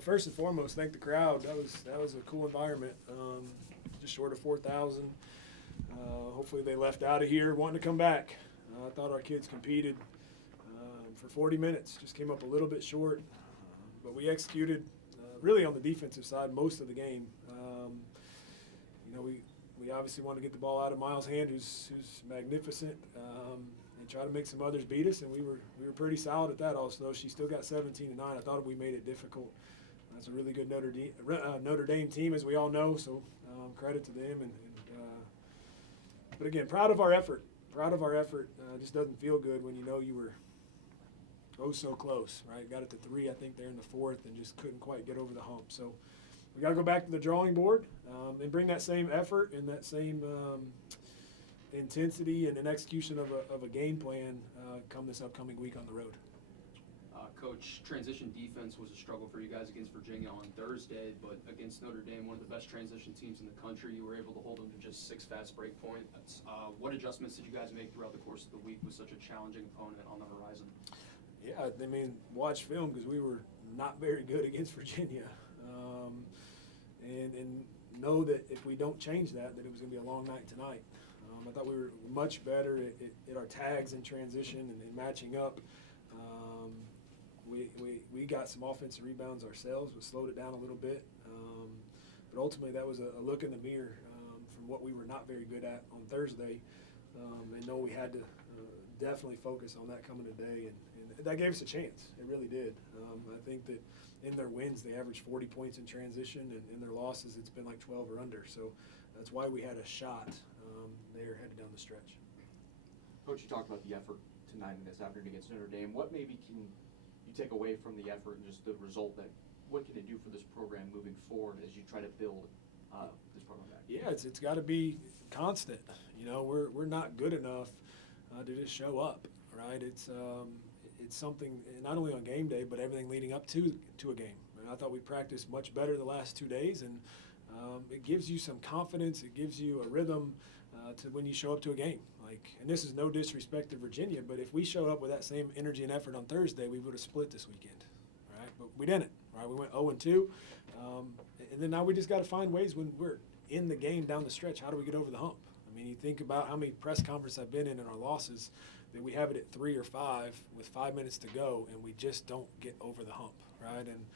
first and foremost, thank the crowd. That was a cool environment. Just short of 4,000. Hopefully they left out of here wanting to come back. I thought our kids competed for 40 minutes. Just came up a little bit short, but we executed really on the defensive side most of the game. We obviously wanted to get the ball out of Miles' hand, who's magnificent, and try to make some others beat us. And we were pretty solid at that. Also, she still got 17-9. I thought we made it difficult. That's a really good Notre Dame team, as we all know. So credit to them. But again, proud of our effort. Proud of our effort. Just doesn't feel good when you know you were so close, right? Got it to 3, I think, there in the 4th, and just couldn't quite get over the hump. So we got to go back to the drawing board and bring that same effort and that same intensity and an execution of a game plan come this upcoming week on the road. Coach, transition defense was a struggle for you guys against Virginia on Thursday, but against Notre Dame, one of the best transition teams in the country, you were able to hold them to just 6 fast break points. What adjustments did you guys make throughout the course of the week with such a challenging opponent on the horizon? Yeah, I mean, watch film because we were not very good against Virginia. And know that if we don't change that it was going to be a long night tonight. I thought we were much better at our tags in transition and matching up. We got some offensive rebounds ourselves, but slowed it down a little bit. But ultimately, that was a look in the mirror from what we were not very good at on Thursday. And know we had to definitely focus on that coming today. And that gave us a chance. It really did. I think that in their wins, they averaged 40 points in transition, and in their losses, it's been like 12 or under. So that's why we had a shot there headed down the stretch. Coach, you talked about the effort tonight and this afternoon against Notre Dame. What maybe can you take away from the effort and just the result that what can it do for this program moving forward as you try to build this program back? Yeah, it's got to be constant. We're not good enough to just show up, right? It's something not only on game day, but everything leading up to a game. I thought we practiced much better the last 2 days, and it gives you some confidence. It gives you a rhythm to when you show up to a game. And this is no disrespect to Virginia, but if we showed up with that same energy and effort on Thursday, we would have split this weekend, right? But we didn't, right? We went 0-2, and then now we just got to find ways when we're in the game down the stretch. How do we get over the hump? I mean, you think about how many press conferences I've been in our losses that we have it at 3 or 5 with 5 minutes to go, and we just don't get over the hump, right? And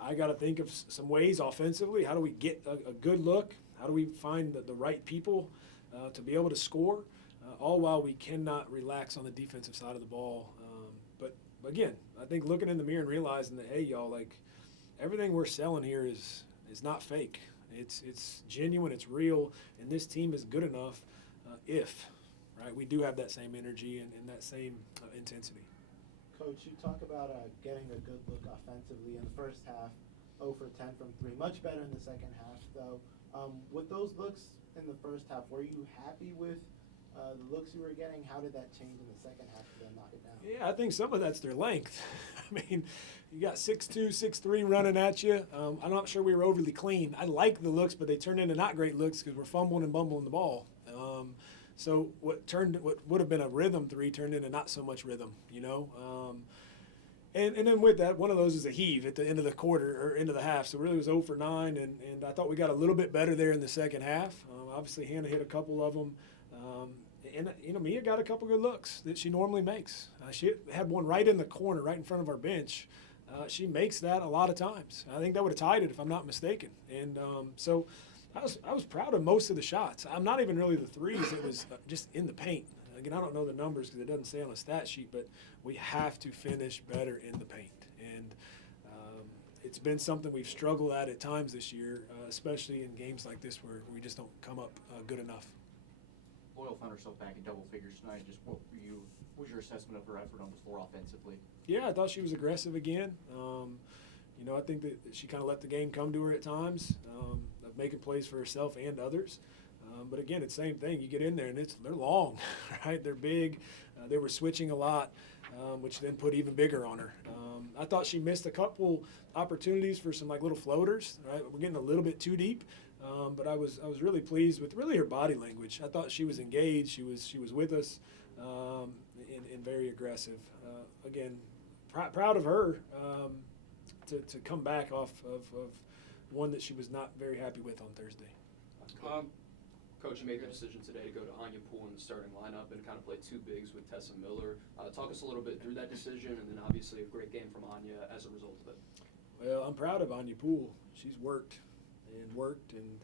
I got to think of some ways offensively. How do we get a good look? How do we find the right people to be able to score, all while we cannot relax on the defensive side of the ball. But again, I think looking in the mirror and realizing that, hey, y'all, everything we're selling here is not fake. It's genuine, it's real, and this team is good enough if, right, we do have that same energy and that same intensity. Coach, you talk about getting a good look offensively in the first half, 0 for 10 from 3. Much better in the second half, though. With those looks in the first half, were you happy with the looks you were getting? How did that change in the second half to then knock it down? Yeah, I think some of that's their length. I mean, you got 6'2", 6'3" running at you. I'm not sure we were overly clean. I like the looks, but they turned into not great looks because we're fumbling and bumbling the ball. So what would have been a rhythm 3 turned into not so much rhythm, And then with that, one of those is a heave at the end of the quarter or end of the half. So really it was 0 for 9, and I thought we got a little bit better there in the second half. Obviously, Hannah hit a couple of them. And Mia got a couple good looks that she normally makes. She had one right in the corner, right in front of our bench. She makes that a lot of times. I think that would have tied it if I'm not mistaken. And so I was proud of most of the shots. I'm not even really the threes. It was just in the paint. Again, I don't know the numbers because it doesn't say on a stat sheet, but we have to finish better in the paint. And it's been something we've struggled at times this year, especially in games like this where we just don't come up good enough. Loyal found herself back in double figures tonight. Just what was your assessment of her effort on the floor offensively? Yeah, I thought she was aggressive again. I think that she kind of let the game come to her at times, of making plays for herself and others. But again, it's the same thing. You get in there and they're long, right? They're big. They were switching a lot, which then put even bigger on her. I thought she missed a couple opportunities for some little floaters. Right, we're getting a little bit too deep. But I was really pleased with really her body language. I thought she was engaged. She was with us, and very aggressive. Again, proud of her. to come back off of one that she was not very happy with on Thursday. Coach, you made the decision today to go to Anya Poole in the starting lineup and kind of play two bigs with Tessa Miller. Talk us a little bit through that decision, and then obviously a great game from Anya as a result of it. Well, I'm proud of Anya Poole. She's worked, and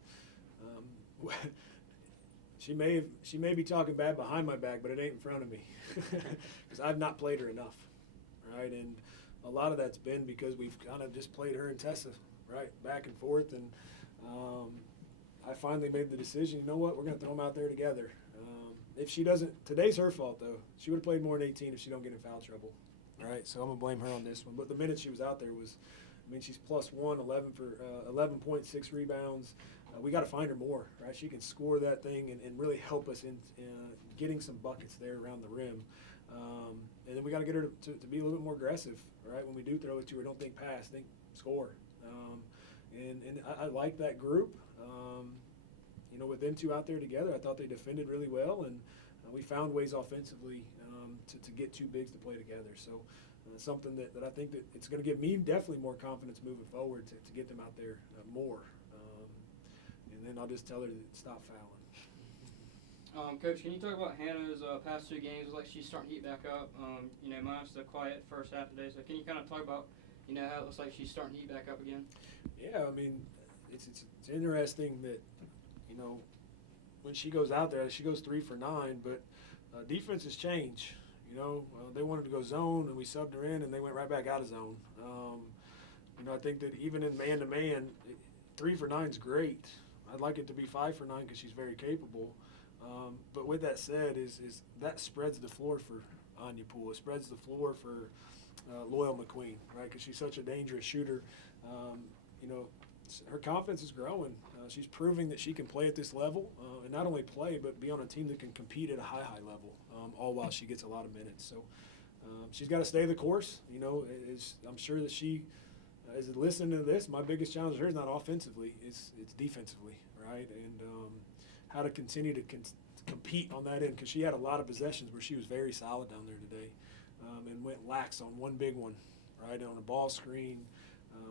she may be talking bad behind my back, but it ain't in front of me because I've not played her enough, right? And a lot of that's been because we've kind of just played her and Tessa, right, back and forth, and I finally made the decision, you know what, we're going to throw them out there together. If she doesn't, today's her fault, though. She would have played more than 18 if she don't get in foul trouble, right? So I'm going to blame her on this one. But the minute she was out there was, I mean, she's +1, 11.6 rebounds. We got to find her more, right? She can score that thing and really help us in getting some buckets there around the rim. And then we got to get her to be a little bit more aggressive, right? When we do throw it to her, don't think pass, think score. And I like that group. You know, with them two out there together, I thought they defended really well, and we found ways offensively to get two bigs to play together. So something that I think that it's going to give me definitely more confidence moving forward to get them out there more. And then I'll just tell her to stop fouling. Coach, can you talk about Hannah's past two games? It's like she's starting to heat back up. You know, minus the quiet first half today. So can you kind of talk about, you know, how it looks like she's starting to heat back up again? Yeah, I mean, it's interesting that, you know, when she goes out there, she goes 3 for 9, but defenses change. You know, they wanted to go zone, and we subbed her in, and they went right back out of zone. You know, I think that even in man-to-man, 3 for 9 is great. I'd like it to be 5 for 9 because she's very capable. But with that said, is that spreads the floor for Anya Poole. It spreads the floor for Loyal McQueen, right? Because she's such a dangerous shooter. You know, her confidence is growing. She's proving that she can play at this level, and not only play, but be on a team that can compete at a high level, all while she gets a lot of minutes. So she's got to stay the course. You know, I'm sure that she is listening to this. My biggest challenge here is not offensively; it's defensively, right? And how to continue to compete on that end, because she had a lot of possessions where she was very solid down there today, and went lax on one big one, right, on a ball screen.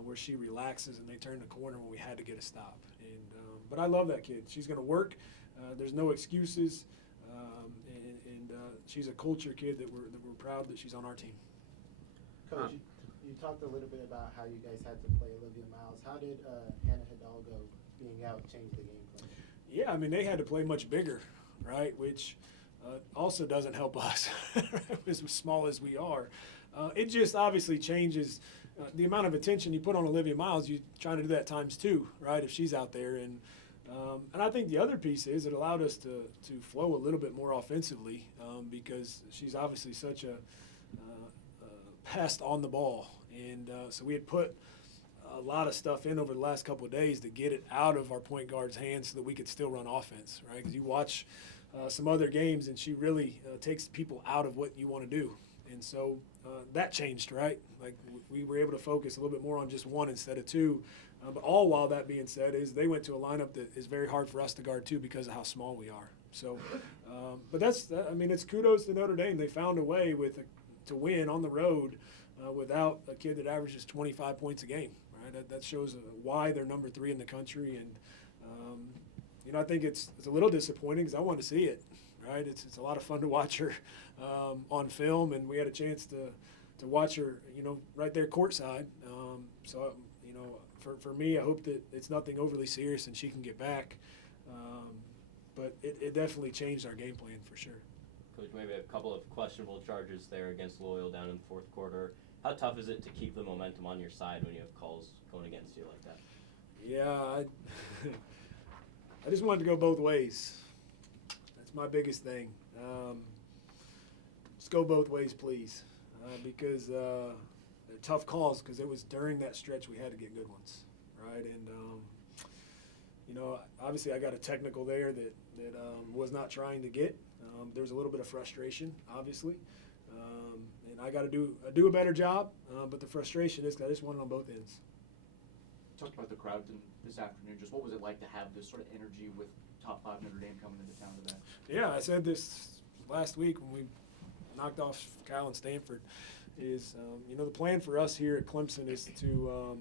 Where she relaxes and they turn the corner when we had to get a stop. And but I love that kid. She's going to work. There's no excuses, and she's a culture kid that we're proud that she's on our team. Coach, you talked a little bit about how you guys had to play Olivia Miles. How did Hannah Hidalgo being out change the game plan? Yeah, I mean, they had to play much bigger, right, which also doesn't help us, as small as we are. It just obviously changes the amount of attention you put on Olivia Miles. You're trying to do that ×2, right, if she's out there. And I think the other piece is it allowed us to flow a little bit more offensively, because she's obviously such a pest on the ball. And so we had put a lot of stuff in over the last couple of days to get it out of our point guard's hands so that we could still run offense, right? Because you watch some other games, and she really takes people out of what you want to do. And so that changed, right? Like we were able to focus a little bit more on just one instead of two. But all while that being said is they went to a lineup that is very hard for us to guard too because of how small we are. So, but I mean, it's kudos to Notre Dame. They found a way to win on the road without a kid that averages 25 points a game, right? That shows why they're number 3 in the country. And, you know, I think it's a little disappointing because I want to see it. Right, it's a lot of fun to watch her on film, and we had a chance to watch her, you know, right there courtside. So, you know, for me, I hope that it's nothing overly serious and she can get back. But it definitely changed our game plan for sure. Coach, maybe a couple of questionable charges there against Loyal down in the fourth quarter. How tough is it to keep the momentum on your side when you have calls going against you like that? Yeah, I just wanted to go both ways. That's my biggest thing. Just go both ways, please, because they're tough calls because it was during that stretch we had to get good ones, right? And, you know, obviously I got a technical there that was not trying to get. There was a little bit of frustration, obviously, and I got to do a better job, but the frustration is 'cause I just want it on both ends. Talked about the crowd this afternoon. Just what was it like to have this sort of energy with top 5 Notre Dame coming into town today? Yeah, I said this last week when we knocked off Cal and Stanford. is, the plan for us here at Clemson is to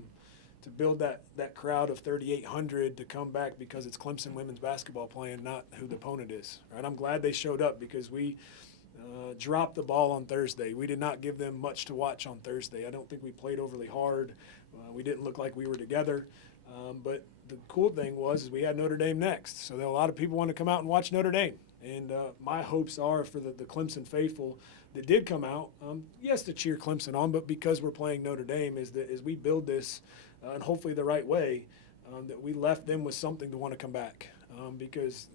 build that crowd of 3,800 to come back because it's Clemson women's basketball playing, not who the opponent is. Right? I'm glad they showed up because we dropped the ball on Thursday. We did not give them much to watch on Thursday. I don't think we played overly hard. We didn't look like we were together. But the cool thing was we had Notre Dame next. So there a lot of people want to come out and watch Notre Dame. And my hopes are for the Clemson faithful that did come out, yes, to cheer Clemson on, but because we're playing Notre Dame, is that as we build this, and hopefully the right way, that we left them with something to want to come back. Because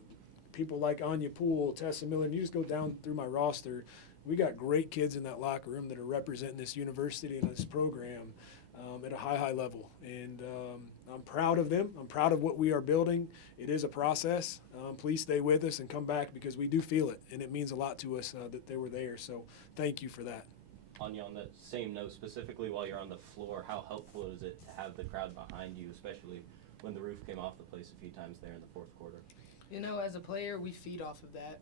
people like Anya, Poole, Tessa Miller, and you just go down through my roster, we got great kids in that locker room that are representing this university and this program at a high level. And I'm proud of them. I'm proud of what we are building. It is a process. Please stay with us and come back because we do feel it, and it means a lot to us that they were there. So thank you for that. Anya, on that same note, specifically while you're on the floor, how helpful is it to have the crowd behind you, especially when the roof came off the place a few times there in the fourth quarter? As a player, we feed off of that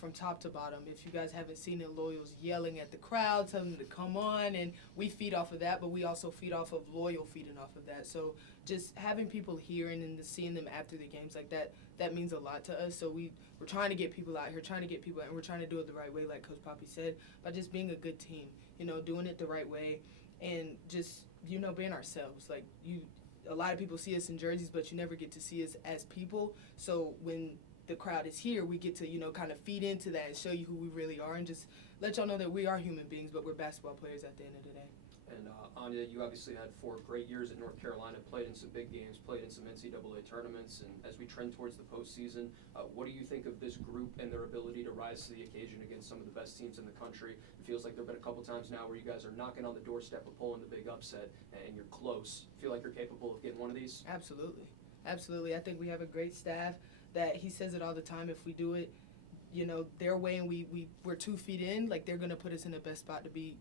from top to bottom. If you guys haven't seen it, Loyal's yelling at the crowd, telling them to come on, and we feed off of that, but we also feed off of Loyal feeding off of that. So just having people hearing and seeing them after the games like that means a lot to us. So we're trying to get people out here, and we're trying to do it the right way, like Coach Poppie said, by just being a good team, doing it the right way, and just, being ourselves. Like, a lot of people see us in jerseys, but you never get to see us as people. So when the crowd is here, we get to, kind of feed into that and show you who we really are and just let y'all know that we are human beings, but we're basketball players at the end of the day. And Anya, you obviously had 4 great years at North Carolina, played in some big games, played in some NCAA tournaments, and as we trend towards the postseason, what do you think of this group and their ability to rise to the occasion against some of the best teams in the country? It feels like there have been a couple times now where you guys are knocking on the doorstep of pulling the big upset, and you're close. Feel like you're capable of getting one of these? Absolutely. Absolutely. I think we have a great staff that he says it all the time. If we do it, their way and we're 2 feet in, like they're going to put us in the best spot to be,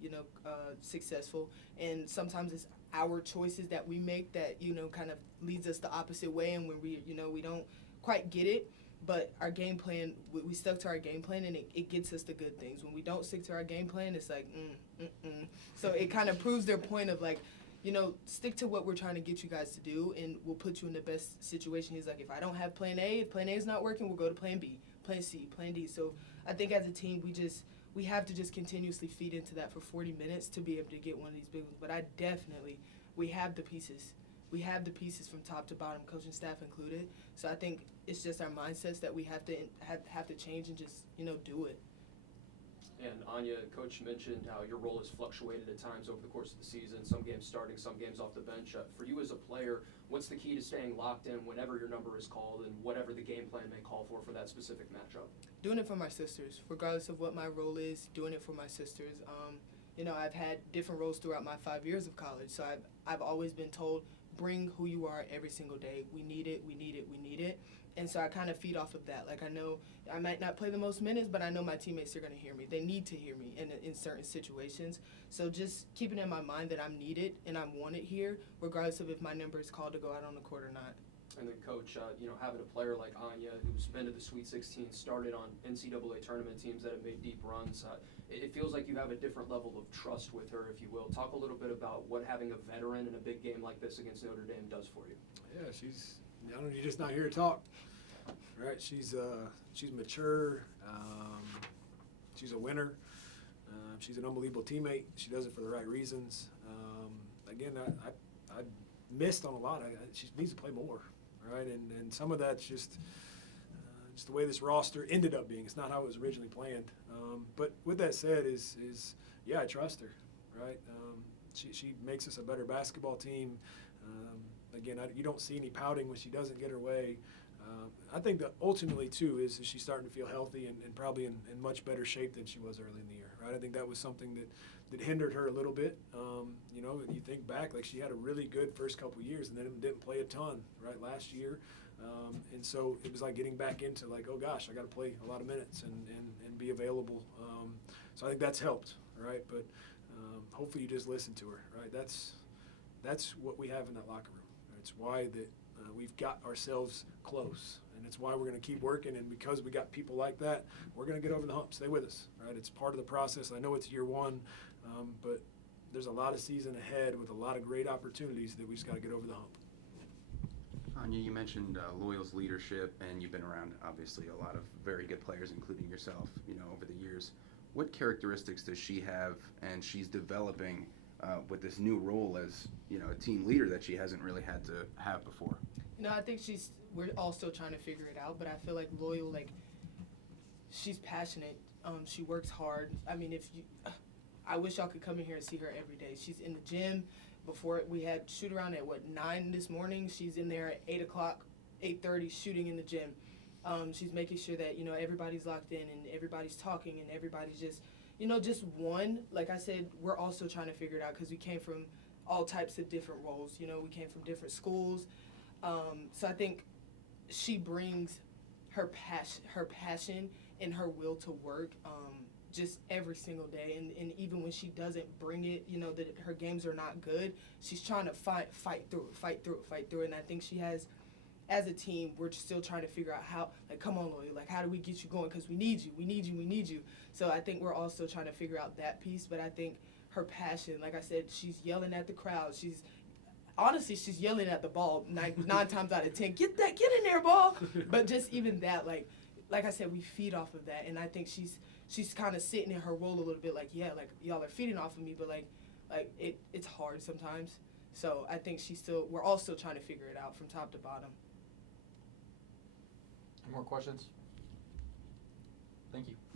successful. And sometimes it's our choices that we make that, kind of leads us the opposite way. And when we don't quite get it, but our game plan, we stuck to our game plan and it gets us the good things. When we don't stick to our game plan, it's like, So it kind of proves their point of like, stick to what we're trying to get you guys to do and we'll put you in the best situation. He's like, if I don't have plan A, if plan A is not working, we'll go to plan B. Plan C, plan D. So I think as a team, we have to just continuously feed into that for 40 minutes to be able to get one of these big ones. But we have the pieces. We have the pieces from top to bottom, coaching staff included. So I think it's just our mindsets that we have to change and just, do it. And Anya, Coach mentioned how your role has fluctuated at times over the course of the season, some games starting, some games off the bench. For you as a player, what's the key to staying locked in whenever your number is called and whatever the game plan may call for that specific matchup? Doing it for my sisters, regardless of what my role is, doing it for my sisters. I've had different roles throughout my 5 years of college, so I've always been told, bring who you are every single day. We need it, we need it, we need it. And so I kind of feed off of that. Like, I know I might not play the most minutes, but I know my teammates are going to hear me. They need to hear me in certain situations. So just keeping in my mind that I'm needed and I'm wanted here, regardless of if my number is called to go out on the court or not. And then, Coach, having a player like Anya who's been to the Sweet 16, started on NCAA tournament teams that have made deep runs, it feels like you have a different level of trust with her, if you will. Talk a little bit about what having a veteran in a big game like this against Notre Dame does for you. Yeah, you're just not here to talk, right? She's mature. She's a winner. She's an unbelievable teammate. She does it for the right reasons. Again, I missed on a lot. She needs to play more, right? And some of that's just the way this roster ended up being. It's not how it was originally planned. But with that said, yeah, I trust her, right? She makes us a better basketball team. Again, you don't see any pouting when she doesn't get her way. I think that ultimately, too, is she's starting to feel healthy and probably in much better shape than she was early in the year, right? I think that was something that hindered her a little bit. You think back, like she had a really good first couple of years and then didn't play a ton, right, last year. And so it was like getting back into like, oh, gosh, I got to play a lot of minutes and be available. So I think that's helped, right? But hopefully you just listen to her, right? That's what we have in that locker room. It's why that we've got ourselves close, and it's why we're going to keep working. And because we got people like that, we're going to get over the hump. Stay with us, right? It's part of the process. I know it's year one, But there's a lot of season ahead with a lot of great opportunities that we just got to get over the hump. Anya, you mentioned Loyal's leadership, and you've been around, obviously, a lot of very good players, including yourself, over the years. What characteristics does she have, and she's developing with this new role as, a team leader that she hasn't really had to have before? I think we're all still trying to figure it out, but I feel like Loyal, she's passionate. She works hard. I mean, I wish y'all could come in here and see her every day. She's in the gym. Before we had shoot around at 9 this morning. She's in there at 8 o'clock, 8:30 shooting in the gym. She's making sure that everybody's locked in and everybody's talking and everybody's just one. Like I said, we're also trying to figure it out because we came from all types of different roles. We came from different schools. So I think she brings her passion and her will to work. Just every single day, and even when she doesn't bring it, that her games are not good, she's trying to fight through it, and I think she has, as a team, we're still trying to figure out how, come on, Loyal, how do we get you going, because we need you, so I think we're also trying to figure out that piece, but I think her passion, like I said, she's yelling at the crowd, she's yelling at the ball, nine times out of 10, get in there, ball, but just even that, like I said, we feed off of that, and I think she's kind of sitting in her role a little bit, y'all are feeding off of me, but it's hard sometimes. So I think we're all still trying to figure it out from top to bottom. Any more questions? Thank you.